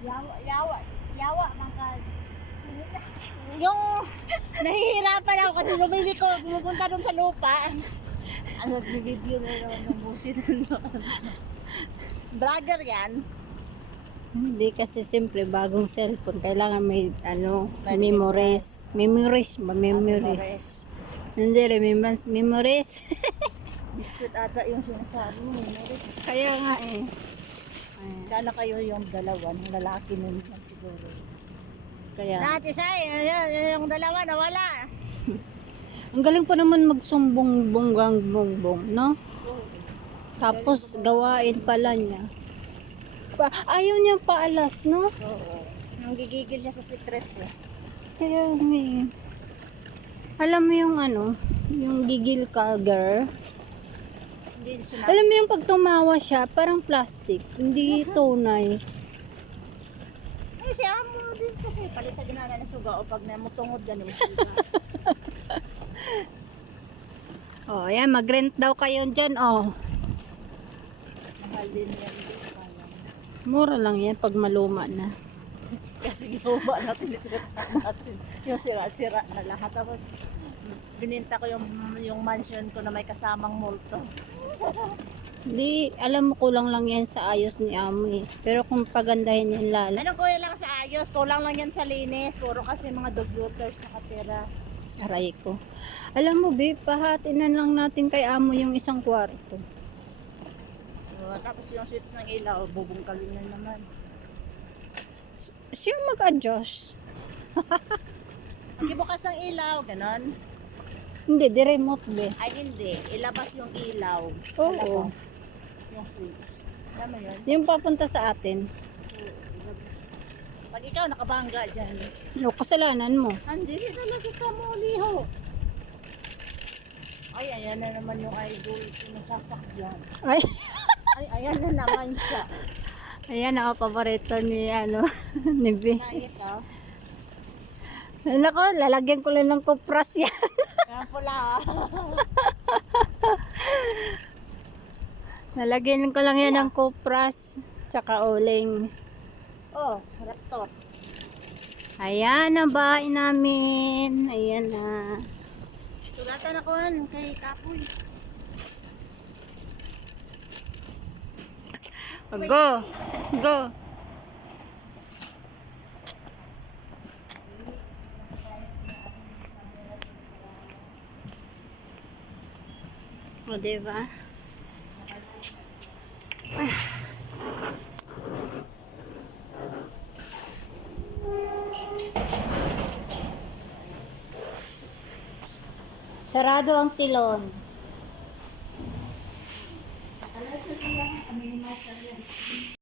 Yawa, mga yung nahihirapan ako kasi lumili ko, pumupunta doon sa lupa. Ang nag-video na naman ng busit doon. Vlogger yan. Hindi kasi simple bagong cellphone. Kailangan may memories. Memories ba? Memories. Hindi, remembrance. Memories. Biscuit ata yung sinasabi mo. Kaya nga eh. Sana kayo yung dalawa, ng lalaki na naman siguro. Kaya. Dati yung dalawa nawala. Ang galing pa naman magsumbong bongbong, no? Tapos gawain pala niya. Ayaw niya paalas, no? Oo. Nang gigigil siya sa secret ko. Kaya may alam mo yung yung gigil ka, girl. Hindi siya Alam mo yung pag tumawa siya, parang plastic, hindi tunay. Ay, si amo din kasi palita ginana na suga o pag namutungod ganun mo suga. Oh, ayan, mag-rent daw kayo dyan, oh. Mahal din yan. Mura lang yan pag maluma na. Kasi ginawa natin natin yung sira-sira na lahat. Tapos bininta ko yung mansion ko na may kasamang multo. Hindi, alam mo kulang lang yan sa ayos ni Amo eh. Pero kung pagandahin yan lalo. Ano ko lang sa ayos, kulang lang yan sa linis. Puro kasi mga dog-waters nakatira. Aray ko. Alam mo, babe, pahatin na lang natin kay Amo yung isang kwarto. Tapos yung switch ng ilaw, bubungkalin na naman. Siya mag-adjust. Pag-ibukas ng ilaw, ganon. Hindi, di remote, be. Ay hindi, ilabas yung ilaw. Oo. Ilabas yung switch. Alam mo yun? Yung papunta sa atin. Pag ikaw nakabangga dyan. No, kasalanan mo. Hindi talaga ka mo liho. Ay, ayan na naman yung idol ko nasasakyan. Ay, Ay, ayan na naman siya. ayan ako, paborito ni, ni B. Nait, oh. Nako, lalagyan ko lang ng kupras yan. Kaya pula, Lalagyan ko lang yan ng kupras. Tsaka uling. oh, raptor. Ayan ang bahay namin. Ayan na. Sugatan ako kay Kapoy. Go! Go! O, diba? Sarado ang tilon.